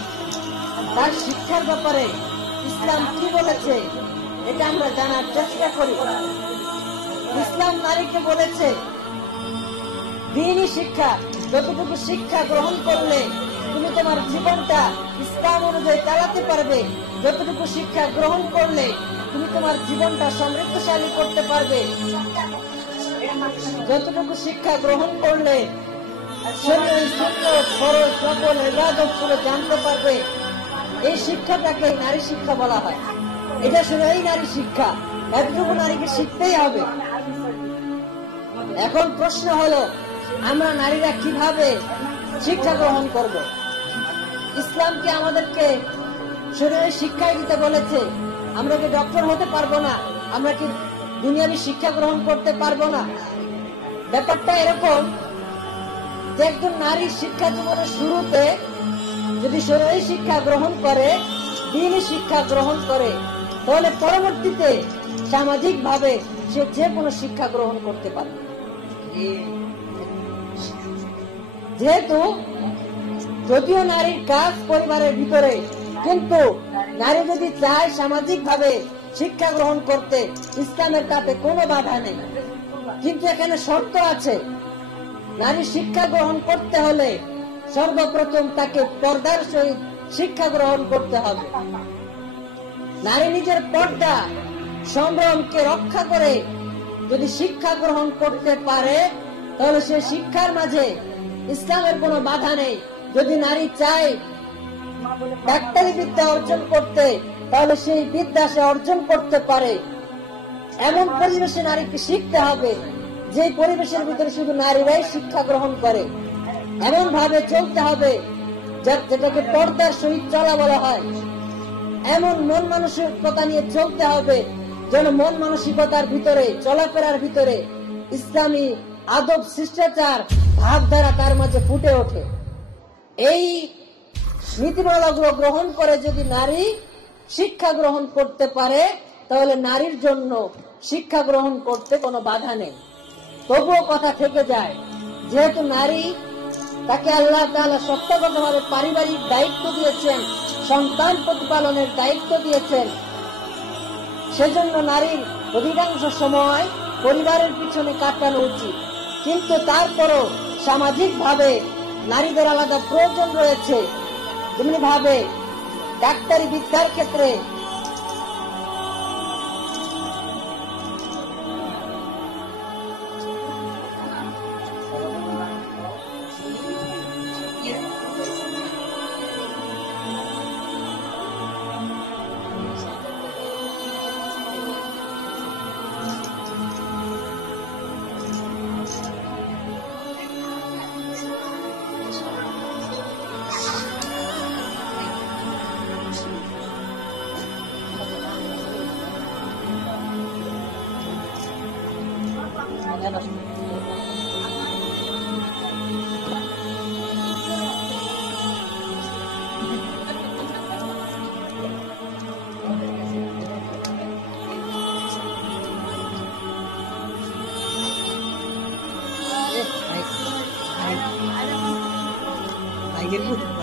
তার শিক্ষার ব্যাপারে ইসলাম কি বলেছে এটা আমরা জানার চেষ্টা করি। ইসলাম নারীকে বলেছে দ্বীনি শিক্ষা, যতটুকু শিক্ষা গ্রহণ করলে তুমি তোমার জীবনটা ইসলাম অনুযায়ী চালাতে পারবে, যতটুকু শিক্ষা গ্রহণ করলে তুমি তোমার জীবনটা সমৃদ্ধশালী করতে পারবে, যতটুকু শিক্ষা গ্রহণ করলে সকল ইবাদত করে জানতে পারবে, এই শিক্ষাটাকে নারী শিক্ষা বলা হয়। এটা শুধু এই নারী শিক্ষা, এতটুকু নারীকে শিখতেই হবে। এখন প্রশ্ন হলো আমরা নারীরা কিভাবে শিক্ষা গ্রহণ করব? ইসলাম কি আমাদেরকে শরীরে শিক্ষাই দিতে বলেছে? আমরা কি ডক্টর হতে পারবো না? আমরা কি দুনিয়াবী শিক্ষা গ্রহণ করতে পারবো না? ব্যাপারটা এরকম যে একজন নারীর শিক্ষা জীবনের শুরুতে যদি শরীরে শিক্ষা গ্রহণ করে, দ্বীনি শিক্ষা গ্রহণ করে, তাহলে পরবর্তীতে সামাজিক ভাবে সে যে কোনো শিক্ষা গ্রহণ করতে পারবে। যেহেতু যদিও নারীর কাজ পরিবারের ভিতরে, কিন্তু নারী যদি চায় সামাজিক ভাবে শিক্ষা গ্রহণ করতে, ইসলামের তাতে কোনো বাধা নেই। কিন্তু এখানে শর্ত আছে। নারী শিক্ষা গ্রহণ করতে হলে সর্বপ্রথম তাকে পর্দার সহিত শিক্ষা গ্রহণ করতে হবে। নারী নিজের পর্দা সম্ভ্রমকে রক্ষা করে যদি শিক্ষা গ্রহণ করতে পারে, তাহলে সে শিক্ষার মাঝে ইসলামের কোনো বাধা নেই। যদি নারী চায় ডাক্তারি বিদ্যা অর্জন করতে, তাহলে সেই বিদ্যা সে অর্জন করতে পারে। এমন পরিবেশে নারীকে শিখতে হবে যে পরিবেশের ভিতরে শুধু নারীরাই শিক্ষা গ্রহণ করে। এমন ভাবে চলতে হবে যেটাকে পর্দার সহিত চলা বলা হয়। এমন মন মানসিকতা নিয়ে চলতে হবে যেন মন মানসিকতার ভিতরে, চলাফেরার ভিতরে ইসলামী আদব শিষ্টাচার ভাবধারা তার মাঝে ফুটে ওঠে। এই নীতিমালাগুলো গ্রহণ করে যদি নারী শিক্ষা গ্রহণ করতে পারে, তাহলে নারীর জন্য শিক্ষা গ্রহণ করতে কোনো বাধা নেই। তবুও কথা থেকে যায়, যেহেতু নারী তাকে আল্লাহ তাআলা সত্যগতভাবে পারিবারিক দায়িত্ব দিয়েছেন, সন্তান প্রতিপালনের দায়িত্ব দিয়েছেন, সেজন্য নারীর অধিকাংশ সময় পরিবারের পিছনে কাটানো উচিত। কিন্তু তারপরও সামাজিক ভাবে নারীদের আলাদা প্রয়োজন রয়েছে। যেমনি ভাবে ডাক্তারি বিদ্যার ক্ষেত্রে কিন্তু